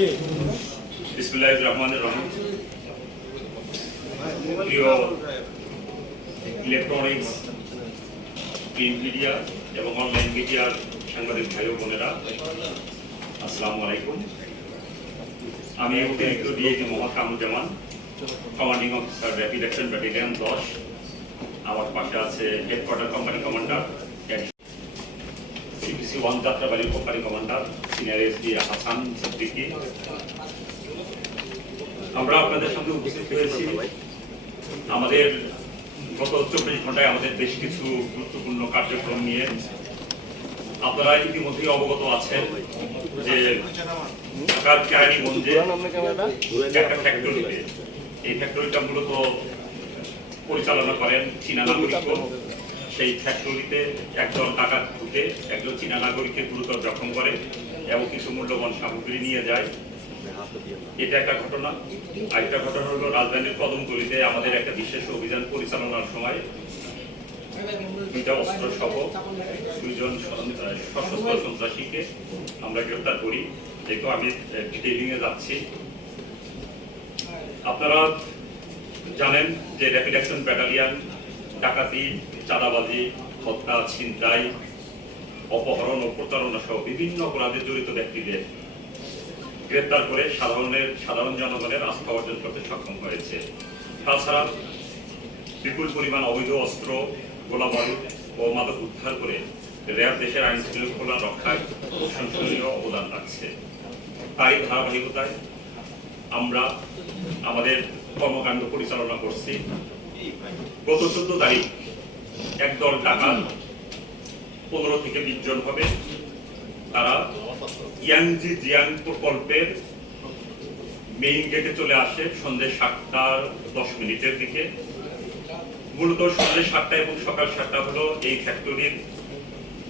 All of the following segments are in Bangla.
বিসমিল্লাহির রহমানির রহিম। প্রিয় ইলেকট্রনিক্স, প্রিন্ট মিডিয়া এবং অনলাইন মিডিয়ার সাংবাদিক ভাই ও বোনেরা, আসসালামু আলাইকুম। আমি অতিরিক্ত DIG Mohammad Kamruzzaman, commanding officer rapid action battalion 10। আমার পাশে আছে হেডকোয়ার্টার কোম্পানি কমান্ডার সিপিসি 1 যাত্রাবাড়ির company commander senior SD Hasan Siddiqui. আমরা আপনাদের সামনে উপস্থিত হয়েছি আমাদের গত 24 ঘন্টায় আমাদের বেশ কিছু গুরুত্বপূর্ণ কার্যক্রম নিয়ে। আপনারা ইতিমধ্যেই অবগত আছেন যে ঢাকার কেরানীগঞ্জে একটা ফ্যাক্টরিতে, এই ফ্যাক্টরিটা মূলত পরিচালনা করেন চীনা নাগরিক। সেই ফ্যাক্টরিতে একজন ডাকাত ঢুকে একজন চীনা নাগরিককে গুরুতর জখম করে এবং কিছু মূল্যবান সামগ্রী নিয়ে যায়। এটা একটা ঘটনা। আরেকটা ঘটনা হলো রাজধানীর কদমতলীতে আমাদের একটা বিশেষ অভিযান পরিচালনার সময় দুইটা অস্ত্র সহ 2জন সশস্ত্র সন্ত্রাসীকে আমরা গ্রেফতার করি। যেহেতু আমি ডিটেইলিং এ যাচ্ছি, আপনারা জানেন যে র্যাপিড অ্যাকশন ব্যাটালিয়ন ডাকাতি, চাঁদাবাজি, হত্যা, ছিনতাই, অপহরণ ও প্রতারণা সহ বিভিন্ন অপরাধে জড়িত ব্যক্তিদের গ্রেপ্তার করে সাধারণ জনগণের আস্থা অর্জন করতে সক্ষম হয়েছে। তাছাড়া বিপুল পরিমাণ অবৈধ অস্ত্র, গোলাবারুদ ও মাদক উদ্ধার করে র্যাব দেশের আইন শৃঙ্খলা রক্ষায় প্রশংসনীয় অবদান রাখছে। তাই ধারাবাহিকতায় আমরা আমাদের কর্মকাণ্ড পরিচালনা করছি। গত 14 তারিখ একদল ডাকাত 15 থেকে 20 জন হবে, তারা ইয়াংজি জিয়াং প্রকল্পের মেইন গেটে চলে আসে সন্ধ্যে 7:10 দিকে। মূলত সন্ধ্যে 7টা এবং সকাল 7টা হলো এই ফ্যাক্টরির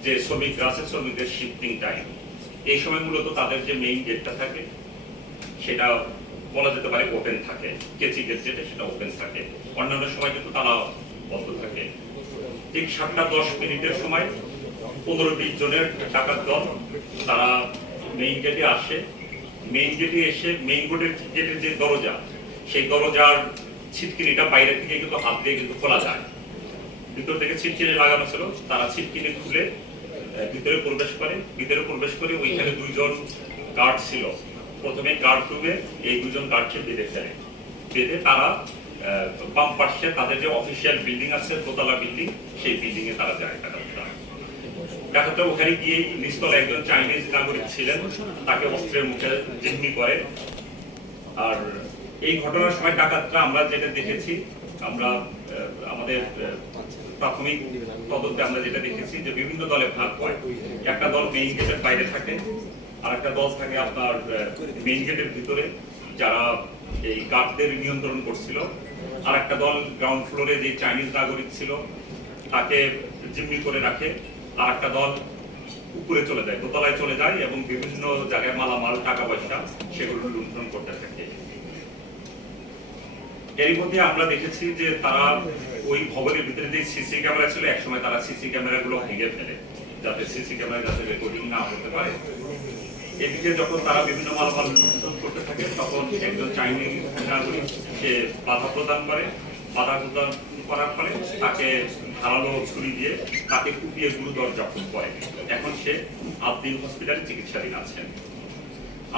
যে শ্রমিকরা আছে, শ্রমিকদের শিফটিং টাইম। এই সময় মূলত তাদের যে মেইন গেটটা থাকে সেটা বলা যেতে পারে ওপেন থাকে, কেচি গেট যেটা সেটা ওপেন থাকে, অন্যান্য সময় কিন্তু তালা বন্ধ থাকে। ঠিক 7:10 সময় 15-20 জনের ডাকাত দল তারা মেইন গেটে আসে। মেইন গেটে এসে মেইন গেটের যে দরজা, সেই দরজার ছিটকিনিটা বাইরে থেকে কিন্তু হাত দিয়ে কিন্তু খোলা যায়। ভিতর থেকে ছিটকিনি লাগানো ছিল, তারা ছিটকিনি খুলে ভিতরে প্রবেশ করে ওইখানে 2 জন গার্ড ছিল। প্রথমে গার্ড রুমে এই 2 জন গার্ডকে বেঁধে তারা বাম পাশে তাদের যে অফিসিয়াল বিল্ডিং আছে, দোতলা বিল্ডিং, সেই বিল্ডিং এ তারা যায়। ডাকাতরা ওখানে গিয়ে নিস্তল একজন চাইনিজ নাগরিক ছিলেন, তাকে অস্ত্রের মুখে জিম্মি করে। আর এই ঘটনার সময় ডাকাতরা আমরা যেটা দেখেছি, আমরা আমাদের প্রাথমিক তদন্তে আমরা যেটা দেখেছি যে বিভিন্ন দলে ভাগ হয়। একটা দল মেইন গেটের বাইরে থাকে, আর একটা দল থাকে আপনার মেইন গেটের ভিতরে, যারা এই গার্ডদের নিয়ন্ত্রণ করছিল। আর একটা দল গ্রাউন্ড ফ্লোরে যে চাইনিজ নাগরিক ছিল তাকে জিম্মি করে রাখে। আর একটা দল উপরে চলে যায়, দোতলায় চলে যায় এবং বিভিন্ন জায়গায় মালামাল, টাকা পয়সা সেগুলো লুণ্ঠন করতে থাকে। এর মধ্যে আমরা দেখেছি যে তারা ওই ভবনের ভিতরে যে সিসি ক্যামেরা ছিল, একসময় তারা সিসি ক্যামেরাগুলো ভেঙে ফেলে যাতে সিসি ক্যামেরা যাতে রেকর্ডিং না হতে পারে। এদিকে যখন তারা বিভিন্ন মালামাল লুণ্ঠন করতে থাকে, তখন একজন চাইনিজ নাগরিক সে বাধা প্রদান করার ফলে তাকে ধারালো ছুরি দিয়ে তাকে কুপিয়ে গুরুতর জখম করে। এখন সে আবদিন হসপিটালে চিকিৎসাধীন আছেন।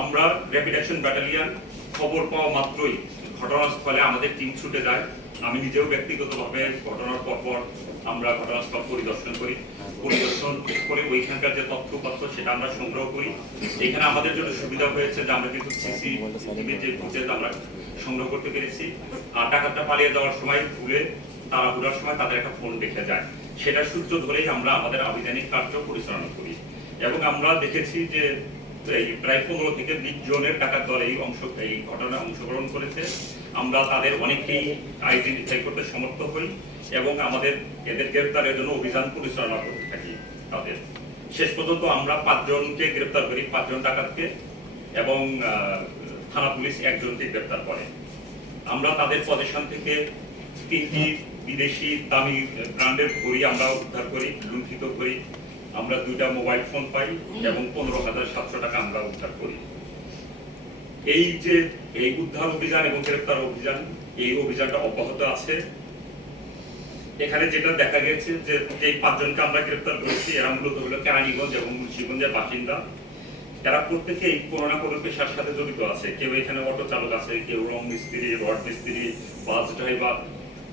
আমরা র্যাপিড অ্যাকশন ব্যাটালিয়ন খবর পাওয়া মাত্রই ঘটনাস্থলে আমাদের টিম ছুটে যায়। আমি নিজেও ব্যক্তিগতভাবে ঘটনার পর আমরা ঘটনাস্থল পরিদর্শন করে ওইখানকার যে তথ্যপত্র সেটা আমরা সংগ্রহ করি। এখানে আমাদের জন্য সুবিধা হয়েছে যে আমরা কিন্তু সিসিটিভির যে ফুটেজ আমরা সংগ্রহ করতে পেরেছি। আর ডাকাতটা পালিয়ে যাওয়ার সময় তাড়াহুড়ার সময় তাদের একটা ফোন রেখে যায়, সেটা সূত্র ধরেই আমরা আমাদের আবিধানিক কার্য পরিচালনা করি। এবং আমরা দেখেছি যে প্রায় 15 থেকে 20 জনের ডাকাত দল এই ঘটনায় অংশগ্রহণ করেছে। আমরা তাদের অনেককেই আইডেন্টিফাই করতে সমর্থ হই এবং আমাদের এদের গ্রেপ্তারের জন্য অভিযান পরিচালনা করতে থাকি। তাদের শেষ পর্যন্ত আমরা 5 জনকে গ্রেপ্তার করি, 5 জন ডাকাতকে, এবং থানা পুলিশ 1 জনকে গ্রেপ্তার করে। আমরা তাদের পজিশন থেকে 3টি বিদেশি দামি ব্র্যান্ডের ঘড়ি আমরা উদ্ধার করি, লুণ্ঠিত করি। আমরা 2টা মোবাইল ফোন পাই এবং 15,700 টাকা আমরা উদ্ধার করি। এই যে এই উদ্ধার অভিযান এবং গ্রেপ্তার অভিযান, এই অভিযানটা অব্যাহত আছে। এখানে যেটা দেখা গেছে যে এই 5 জনকে আমরা গ্রেপ্তার করেছি, এরা মূলত হলো কেরানীগঞ্জ এবং মুন্সিগঞ্জের বাসিন্দা। এরা প্রত্যেকেই কোনো না কোনো পেশার সাথে জড়িত আছে। কেউ এখানে অটো চালক আছে, কেউ রং মিস্ত্রি, রড মিস্ত্রি, বাস ড্রাইভার।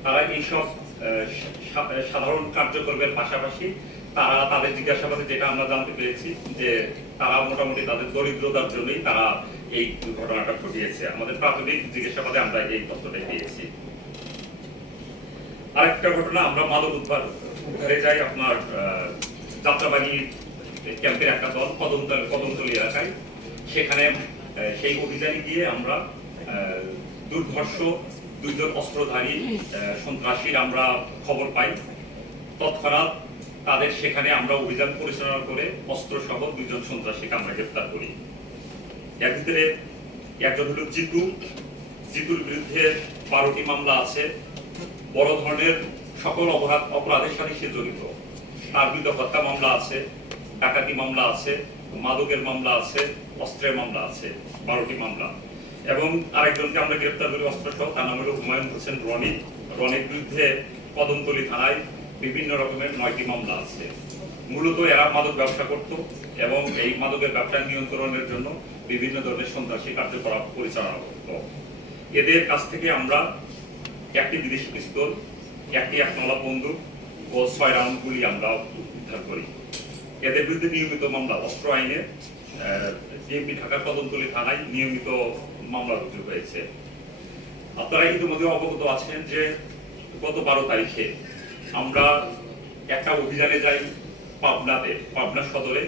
তারা এইসব সাধারণ কার্যক্রমের পাশাপাশি তারা তাদের জিজ্ঞাসাবাদে যেটা আমরা জানতে পেরেছি যে তারা মোটামুটি তাদের দরিদ্রতার জন্যই তারা এই ঘটনাটা ঘটিয়েছে। আমাদের প্রাথমিক জিজ্ঞাসাবাদে আমরা এই তথ্যটাই পেয়েছি। আরেকটা ঘটনা, আমরা মাদক উদ্ধারে যাই আপনার যাত্রাবাড়ি ক্যাম্পের একটা দল কদমতলী এলাকায়। সেখানে সেই অভিযানে গিয়ে আমরা দুর্ধর্ষ 2 জন অস্ত্রধারী সন্ত্রাসীর আমরা খবর পাই। তৎক্ষণাৎ তাদের সেখানে আমরা অভিযান পরিচালনা করে অস্ত্র সহ 2 জন সন্ত্রাসীকে আমরা গ্রেপ্তার করি। এর ভিতরে একজন হলো জিতুর বিরুদ্ধে 12টি মামলা আছে। বড় ধরনের সকল অপরাধের সাথে সে জড়িত। তার বিরুদ্ধে হত্যা মামলা আছে, ডাকাতি মামলা আছে, মাদকের মামলা আছে, অস্ত্রের মামলা আছে, 12টি মামলা। এবং আরেকজনকে আমরা গ্রেপ্তার করি অস্ত্র সহ, তার নাম হলো হুমায়ুন হোসেন রনির বিরুদ্ধে কদমতলী থানায় বিভিন্ন রকমের 9টি মামলা আছে। মূলত এরা মাদক ব্যবসা করত এবং এই মাদকের ব্যবসা নিয়ন্ত্রণের জন্য বিভিন্ন ধরনের সন্ত্রাসী কার্যকলাপ পরিচালনা করত। এদের কাছ থেকে আমরা একটি বিদেশি পিস্তল, একটি 1 নলা বন্দুক ও 6 রাউন্ড গুলি আমরা উদ্ধার করি। এদের বিরুদ্ধে নিয়মিত মামলা অস্ত্র আইনে বিএনপি ঢাকার কদমতলী থানায় নিয়মিত মামলা রুজু হয়েছে। আপনারা ইতিমধ্যে অবগত আছেন যে গত 12 তারিখে আমরা একটা অভিযানে যাই পাবনা সদরে।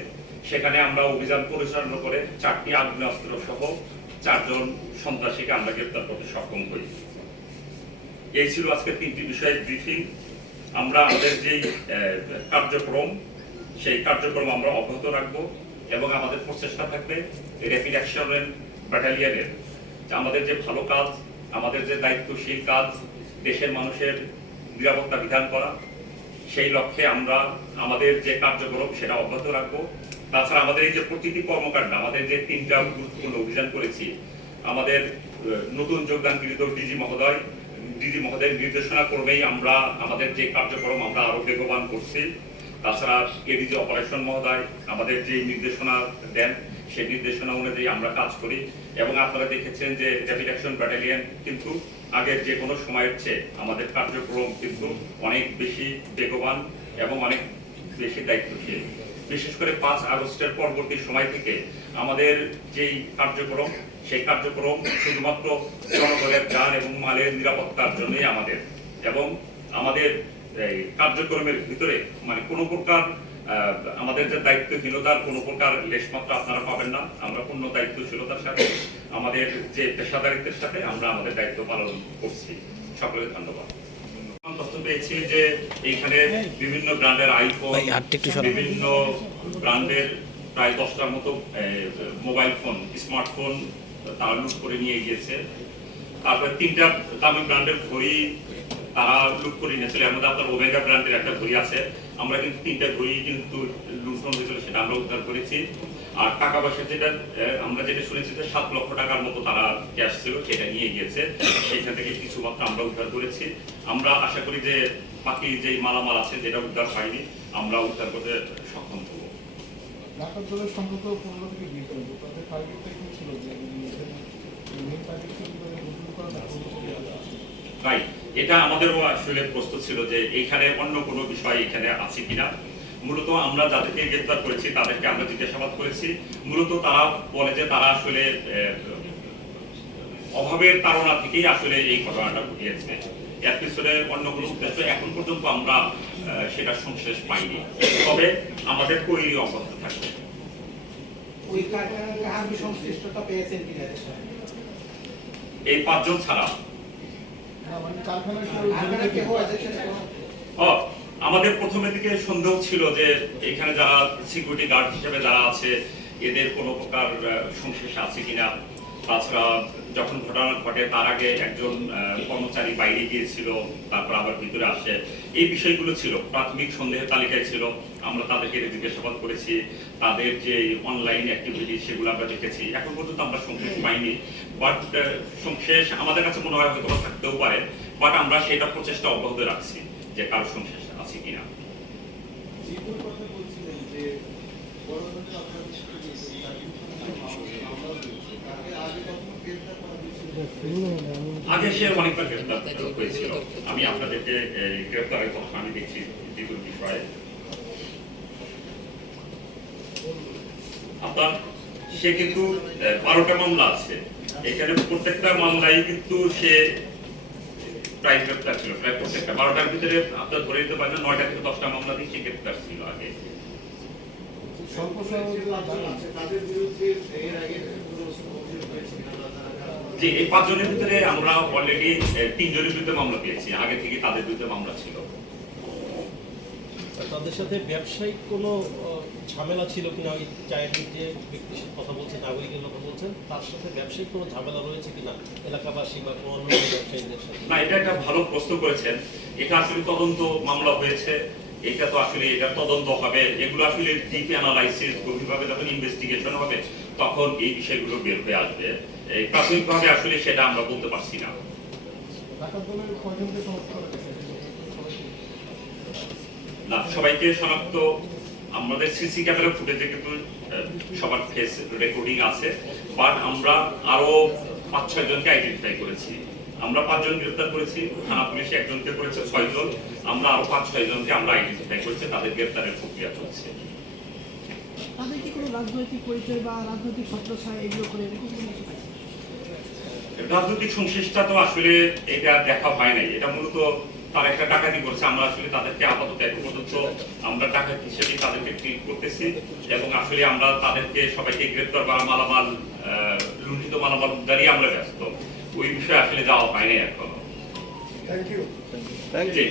সেখানে আমরা অভিযান পরিচালনা করে 4টি আগ্নেয়াস্ত্র সহ 4 জন সন্ত্রাসীকে আমরা গ্রেপ্তার করতে সক্ষম হই। এই ছিল আজকে 3টি বিষয়ের ব্রিফিং। আমরা আমাদের যে কার্যক্রম, সেই কার্যক্রম আমরা অব্যাহত রাখবো এবং আমাদের প্রচেষ্টা থাকবে র্যাপিড অ্যাকশন ব্যাটালিয়নের আমাদের যে ভালো কাজ, আমাদের যে দায়িত্বশীল কাজ, দেশের মানুষের নিরাপত্তা বিধান করা, সেই লক্ষ্যে আমরা আমাদের যে কার্যক্রম সেটা অব্যাহত রাখবো। তাছাড়া আমাদের এই যে প্রতিটি কর্মকাণ্ড, আমাদের যে 3টা গুরুত্বপূর্ণ অভিযান করেছি, আমাদের নতুন যোগদানকৃত ডিজি মহোদয়ের নির্দেশনা ক্রমেই আমরা আমাদের যে কার্যক্রম আমরা আরো বেগবান করছি। তাছাড়া এডিজি অপারেশন মহোদয় আমাদের যে নির্দেশনা দেন, সেই নির্দেশনা অনুযায়ী আমরা কাজ করি। এবং আপনারা দেখেছেন যে র্যাপিড অ্যাকশন ব্যাটালিয়ন কিন্তু আগের যে কোনো সময়ের চেয়ে আমাদের কার্যক্রম কিন্তু অনেক বেশি বেগবান এবং অনেক বেশি দায়িত্বশীল। বিশেষ করে 5 আগস্টের পরবর্তী সময় থেকে আমাদের যেই কার্যক্রম, সেই কার্যক্রম শুধুমাত্র জনগণের যান এবং মালের নিরাপত্তার জন্যই আমাদের। এবং আমাদের এই কার্যক্রমের ভিতরে মানে কোনো প্রকার আমাদের যে দায়িত্বহীনতার কোনো প্রকার লেশমাত্রা আপনারা পাবেন না। আমরা পূর্ণ দায়িত্বশীলতার সাথে আমাদের যে পেশাদারিত্বের সাথে আমরা আমাদের দায়িত্ব পালন করছি। সকলের ধন্যবাদ। তথ্য পেয়েছি যে এইখানে বিভিন্ন ব্র্যান্ডের আইফোন, বিভিন্ন ব্র্যান্ডের প্রায় 10টার মতো মোবাইল ফোন, স্মার্টফোন তারা লুট করে নিয়ে গিয়েছে। তারপরে 3টা দামি ব্র্যান্ডের ঘড়ি তারা লুট করে নিয়েছিল। এর মধ্যে আপনার ওমেগা ব্র্যান্ডের একটা ঘড়ি আছে। আমরা কিন্তু 3টা ঘড়ি কিন্তু লুট হয়েছিল, সেটা আমরা উদ্ধার করেছি। আর টাকা পয়সা যেটা আমরা যেটা শুনেছি যে 7 লক্ষ টাকার মতো তারা ক্যাশ ছিল, সেটা নিয়ে গিয়েছে। সেখান থেকে কিছু মাত্র আমরা উদ্ধার করেছি। আমরা আশা করি যে বাকি যে মালামাল আছে যেটা উদ্ধার হয়নি আমরা উদ্ধার করতে সক্ষম হব। ডাকাত দলের সংখ্যা তো 15 থেকে 20 হবে। তাদের টার্গেটটা কি ছিল যে রাইট, এটা আমাদেরও আসলে প্রস্তুত ছিল যে এইখানে অন্য কোনো বিষয় এখানে আছে কিনা। মূলত আমরা যাদেরকে গ্রেফতার করেছি তাদেরকে আমরা জিজ্ঞাসাবাদ করেছি। মূলত তারা বলে যে তারা আসলে অভাবের তাড়না থেকেই আসলে এই ঘটনাটা ঘটিয়েছে। এর পিছনে অন্য কোনো উদ্দেশ্য এখন পর্যন্ত আমরা সেটা সংশ্লেষ পাইনি। তবে আমাদের কৈরি অব্যাহত থাকবে। এই 5 জন ছাড়া আমাদের প্রথমের দিকে সন্দেহ ছিল যে এখানে যারা সিকিউরিটি গার্ড হিসেবে যারা আছে এদের কোনো প্রকার সংশ্লেষ আছে কিনা। তাছাড়া যখন ঘটনা ঘটে তার আগে একজন কর্মচারী বাইরে গিয়েছিল, তারপর আবার ভিতরে আসে, এই বিষয়গুলো ছিল প্রাথমিক সন্দেহের তালিকায় ছিল। আমরা তাদেরকে জিজ্ঞাসাবাদ করেছি, তাদের যে অনলাইন অ্যাক্টিভিটি সেগুলো আমরা দেখেছি। এখন পর্যন্ত আমরা সংশ্লেষ পাইনি, বাট সংশ্লেষ আমাদের কাছে মনে হয় হয়তো থাকতেও পারে, বাট আমরা সেটা প্রচেষ্টা অব্যাহত রাখছি যে কারো সংশ্লেষ আছে কিনা। যেগুলোর কথা বলছিলেন যে বড় ধরনের আপনাদের সাথে গিয়েছে, তার কিন্তু আমরাও দিয়েছি। তাকে আগে কখনো গ্রেফতার করা হয়েছিল? আগে সে অনেকবার গ্রেফতার হয়েছিল। আমি আপনাদেরকে গ্রেফতারের কথা আমি দেখছি দ্বিতীয় বিষয়ে। আপনার সে কিন্তু 12টা মামলা আছে, এখানে প্রত্যেকটা মামলায় কিন্তু সে প্রায় গ্রেফতার ছিল, প্রায় প্রত্যেকটা 12টার ভিতরে আপনার ধরে দিতে পারেন 9টা থেকে 10টা মামলা দিয়ে সে গ্রেফতার ছিল আগে। স্বল্প সময়ের মধ্যে তাদের বিরুদ্ধে এর আগে যে এই 5 জনের ভিতরে আমরা অলরেডি 3 জনের বিরুদ্ধে মামলা পেয়েছি, আগে থেকে তাদের বিরুদ্ধে মামলা ছিল। তাদের সাথে ব্যবসায়িক কোনো ঝামেলা ছিল কিনা, ওই চায়ের যে ব্যক্তির সাথে কথা বলছেন, নাগরিকের কথা বলছেন, তার সাথে ব্যবসায়িক কোনো ঝামেলা রয়েছে কিনা এলাকাবাসী বা কোনো অন্য ব্যবসায়ীদের সাথে? না, এটা একটা ভালো প্রশ্ন করেছেন। এটা আসলে তদন্ত মামলা হয়েছে, এটা তো আসলে এটা তদন্ত হবে, এগুলো আসলে ডিপ অ্যানালাইসিস গভীরভাবে যখন ইনভেস্টিগেশন হবে তখন এই বিষয়গুলো বের হয়ে আসবে। এই প্রাথমিকভাবে আসলে সেটা আমরা বলতে পারছি না। ডাকাত দলের কয়জনকে শনাক্ত করা গেছে? না, সবাইকে শনাক্ত আমাদের সিসি ক্যামেরা ফুটেজে কিন্তু সবার ফেস রেকর্ডিং আছে, বাট আমরা আরো 5-6 জনকে আইডেন্টিফাই করেছি। আমরা 5 জন গ্রেফতার করেছি, থানা পুলিশ একজনকে করেছে 6 জন, আমরা আরো 5-6 জনকে আমরা আইডেন্টিফাই করেছি, তাদের গ্রেফতারের প্রক্রিয়া চলছে। তাদের কি কোনো রাজনৈতিক পরিচয় বা রাজনৈতিক ছত্রছায়া এগুলো করে এরকম কোনো কিছু পাইছে? রাজনৈতিক সংশ্লিষ্টতা তো আসলে এটা দেখা হয় নাই, এটা মূলত তারা একটা ডাকাতি করেছে। আমরা আসলে তাদেরকে আপাতত এখন পর্যন্ত আমরা ডাকাত হিসেবে তাদেরকে ট্রিট করতেছি, এবং আসলে আমরা তাদেরকে সবাইকে গ্রেফতার বা মালামাল লুণ্ঠিত মালামাল উদ্ধারই আমরা ব্যস্ত, ওই বিষয়ে আসলে যাওয়া হয় নাই এখনো। Thank you. জি।